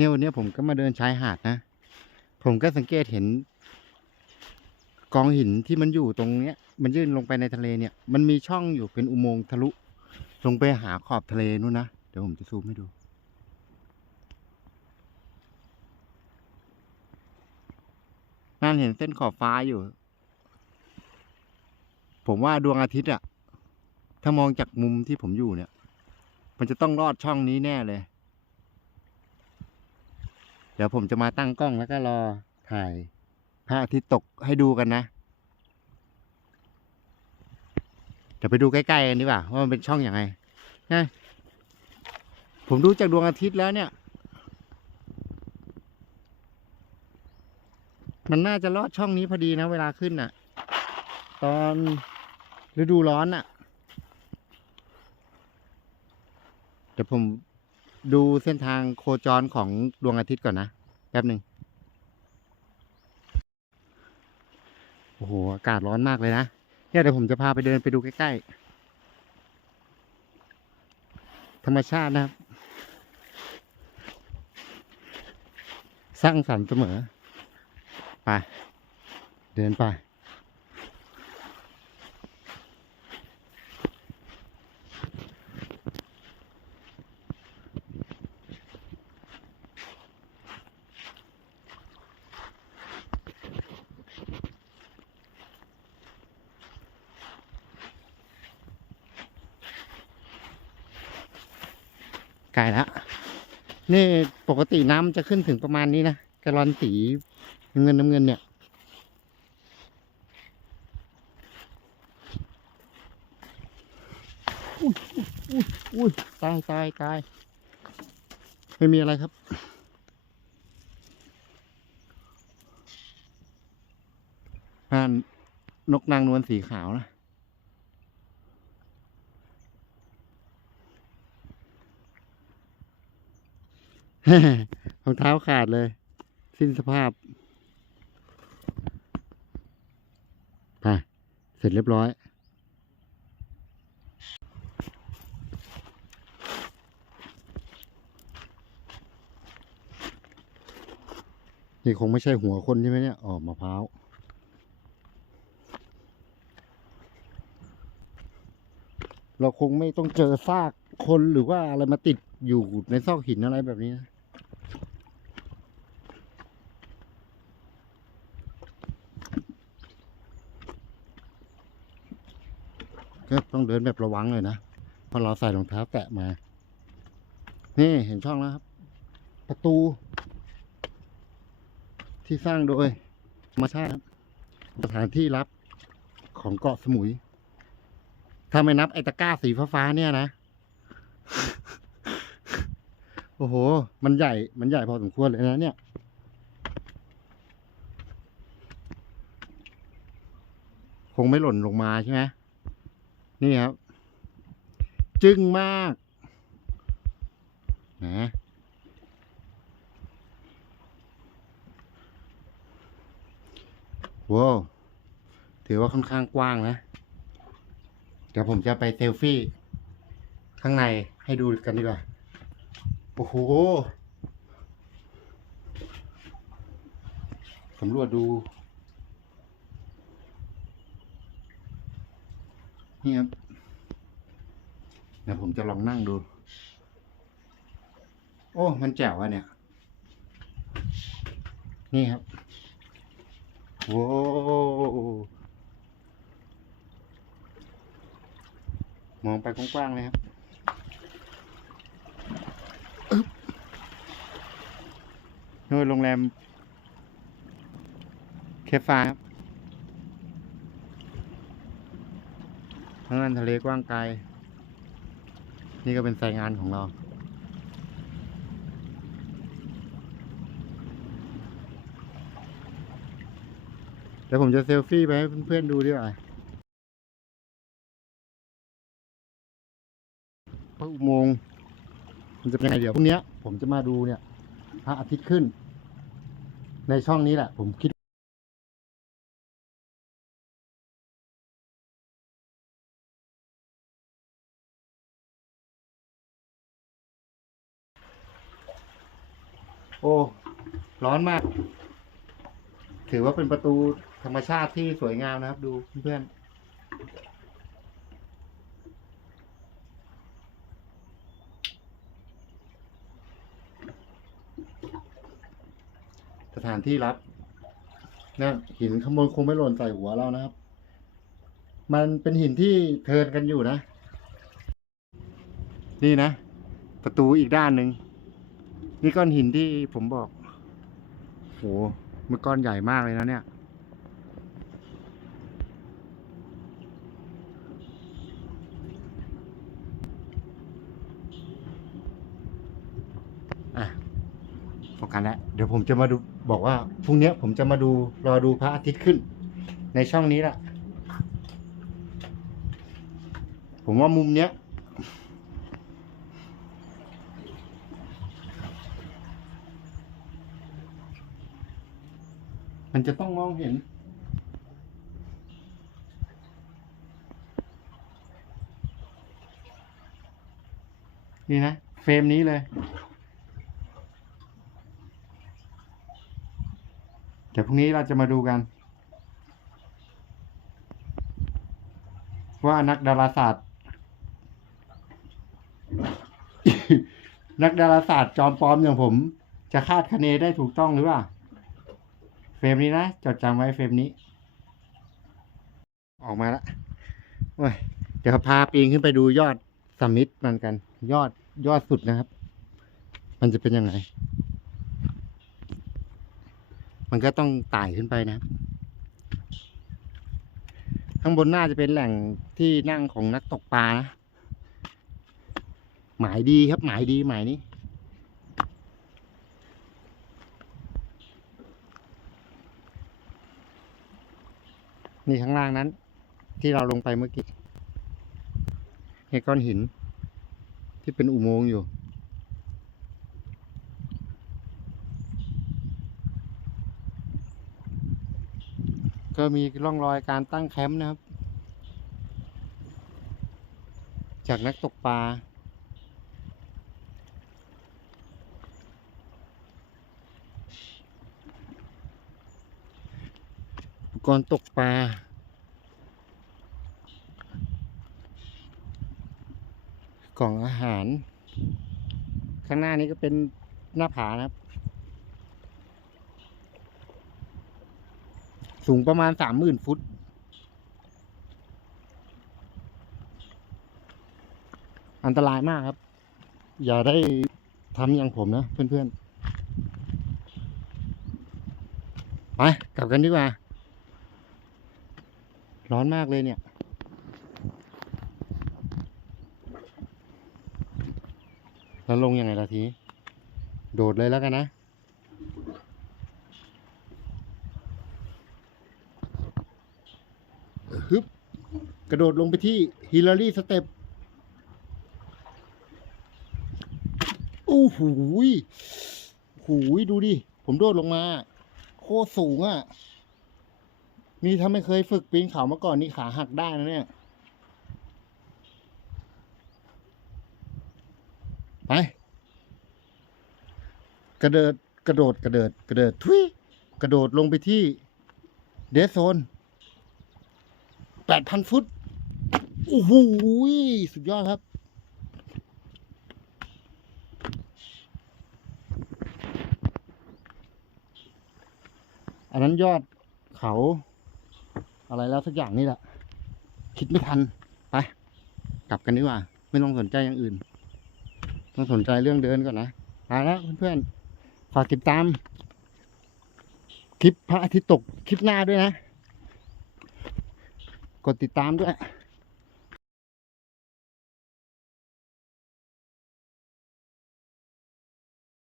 เนี่ยวันนี้ผมก็มาเดินชายหาดนะ ผมก็สังเกตเห็น กองหินที่มันอยู่ตรงเนี้ย มันยื่นลงไปในทะเลเนี่ย มันมีช่องอยู่เป็นอุโมงค์ทะลุ ลงไปหาขอบทะเลนู่นนะ เดี๋ยวผมจะซูมให้ดูนั่นเห็นเส้นขอบฟ้าอยู่ ผมว่าดวงอาทิตย์อะถ้ามองจากมุมที่ผมอยู่เนี่ย มันจะต้องรอดช่องนี้แน่เลย ดี๋ยวผมจะมาตั้งกล้องแล้วก็รอถ่ายพระอาทิตย์ตกให้ดูกันนะเดี๋ยวไปดูใกล้ๆกันดีกว่าว่ามันเป็นช่องอยังไงนะผมดูจากดวงอาทิตย์แล้วเนี่ย มันน่าจะลอดช่องนี้พอดีนะเวลาขึ้นน่ะ ตอนฤดูร้อนน่ะ เดี๋ยวผม ดูเส้นทางโคจรของดวงอาทิตย์ก่อนนะ แป๊บหนึ่งโอ้โห อากาศร้อนมากเลยนะ เนี่ยเดี๋ยวผมจะพาไปเดินไปดูใกล้ๆ ธรรมชาตินะครับ สร้างสรรค์เสมอ ไป เดินไป ไกลแล้วนี่ปกติน้ำจะขึ้นถึงประมาณนี้นะแกลลอนสีเงินน้ำเงินเนี่ย อุ้ยอุ้ยอุ้ยตายตายตายไม่มีอะไรครับนั่นนกนางนวลสีขาวนะ รองเท้าขาดเลย สิ้นสภาพไปเสร็จเรียบร้อย นี่คงไม่ใช่หัวคนใช่ไหมเนี่ยอ๋อมะพร้าวเราคงไม่ต้องเจอซากคนหรือว่าอะไรมาติดอยู่ในซอกหินอะไรแบบนี้นะ ก็ต้องเดินแบบระวังเลยนะพราะเราใส่รองเท้าแตะมา นี่เห็นช่องแล้วครับ ประตู ที่สร้างโดยธรรมชาติสถานที่รับของเกาะสมุย ถ้าไม่นับไอตะก้าสีฟ้าๆเนี่ยนะ โอ้โห มันใหญ่ มันใหญ่พอสมควรเลยนะเนี่ยคงไม่หล่นลงมาใช่ไหม นี่ครับ จึ้งมากนะว้าวถือว่าค่อนข้างกว้างนะ เดี๋ยวผมจะไปเซลฟี่ ข้างในให้ดูกันดีกว่า โอ้โหสำรวจดู นี่ครับเดี๋ยวผมจะลองนั่งดู โอ้มันแจ๋วอะเนี่ย นี่ครับโว้วมองไปกว้างๆเลยครับนู่นโรงแรม เคฟฟ้าครับ ทั้งนั้นทะเลกว้างไกล นี่ก็เป็นสายงานของเราเดี๋ยวผมจะเซลฟี่ไปให้เพื่อนๆดูดีกว่าพระอุโมงค์มันจะเป็นยังไงเดี๋ยวพรุ่งนี้ผมจะมาดูเนี่ยพระอาทิตย์ขึ้น ในช่องนี้แหละ ผมคิด โอ้ ร้อนมาก ถือว่าเป็นประตูธรรมชาติที่สวยงามนะครับ ดูเพื่อนสถานที่รับนะหินขโมยคงไม่หล่นใส่หัวเรานะครับ มันเป็นหินที่เทินกันอยู่นะ นี่นะ ประตูอีกด้านหนึ่ง นี่ก้อนหินที่ผมบอก โห มันก้อนใหญ่มากเลยนะเนี่ย อะโฟกัสแล้ว เดี๋ยวผมจะมาดู บอกว่า พรุ่งนี้ผมจะมาดู รอดูพระอาทิตย์ขึ้น ในช่องนี้แหละผมว่ามุมเนี้ย มันจะต้องมองเห็น นี่นะ เฟรมนี้เลย เดี๋ยวพรุ่งนี้เราจะมาดูกัน ว่านักดาราศาสตร์ นักดาราศาสตร์จอมปลอมอย่างผม จะคาดคะเนได้ถูกต้องหรือเปล่า เฟรมนี้นะ จดจำไว้เฟรมนี้ ออกมาละโอ้ยเดี๋ยวพาปีนขึ้นไปดูยอดสมิธมันกัน ยอดยอดสุดนะครับ มันจะเป็นยังไง มันก็ต้องไต่ขึ้นไปนะครับข้างบนหน่าจะเป็นแหล่งที่นั่งของนักตกปลานะ หมายดีครับ หมายดีหมายนี้ นี่ข้างล่างนั้น ที่เราลงไปเมื่อกี้เห็นก้อนหิน ที่เป็นอุโมงค์อยู่ก็มีร่องรอยการตั้งแคมป์นะครับ จากนักตกปลา อุปก รณ์ตกปลา กล่องอาหาร ข้างหน้านี้ก็เป็นหน้าผานะครับ สูงประมาณสามหมื่นฟุต อันตรายมากครับ อย่าได้ทำอย่างผมนะเพื่อนๆ ไปกลับกันดีกว่า ร้อนมากเลยเนี่ย แล้วลงยังไงล่ะที โดดเลยแล้วกันนะ ฮึบ กระโดดลงไปที่ฮิลลารีสเต็ปโอ้โหยหูยดูดิ ผมโดดลงมา โคตรสูงอะ่ะ นี่ถ้าไม่เคยฝึกปีนเขามาก่อนนี่ขาหักได้นะเนี่ย ไป กระเดิดกระโดดกระเดิดกระเดิดทุยกระโดดลงไปที่เดสโซนแปดพันฟุต โอ้โห สุดยอดครับ อันนั้นยอดเขา อะไรแล้วสักอย่างนี่แหละ คิดไม่ทัน ไป กลับกันดีกว่า ไม่ต้องสนใจอย่างอื่น ต้องสนใจเรื่องเดินก่อนนะมาแล้วเพื่อนๆ ฝากติดตาม คลิปพระอาทิตย์ตกคลิปหน้าด้วยนะ กดติดตามด้วย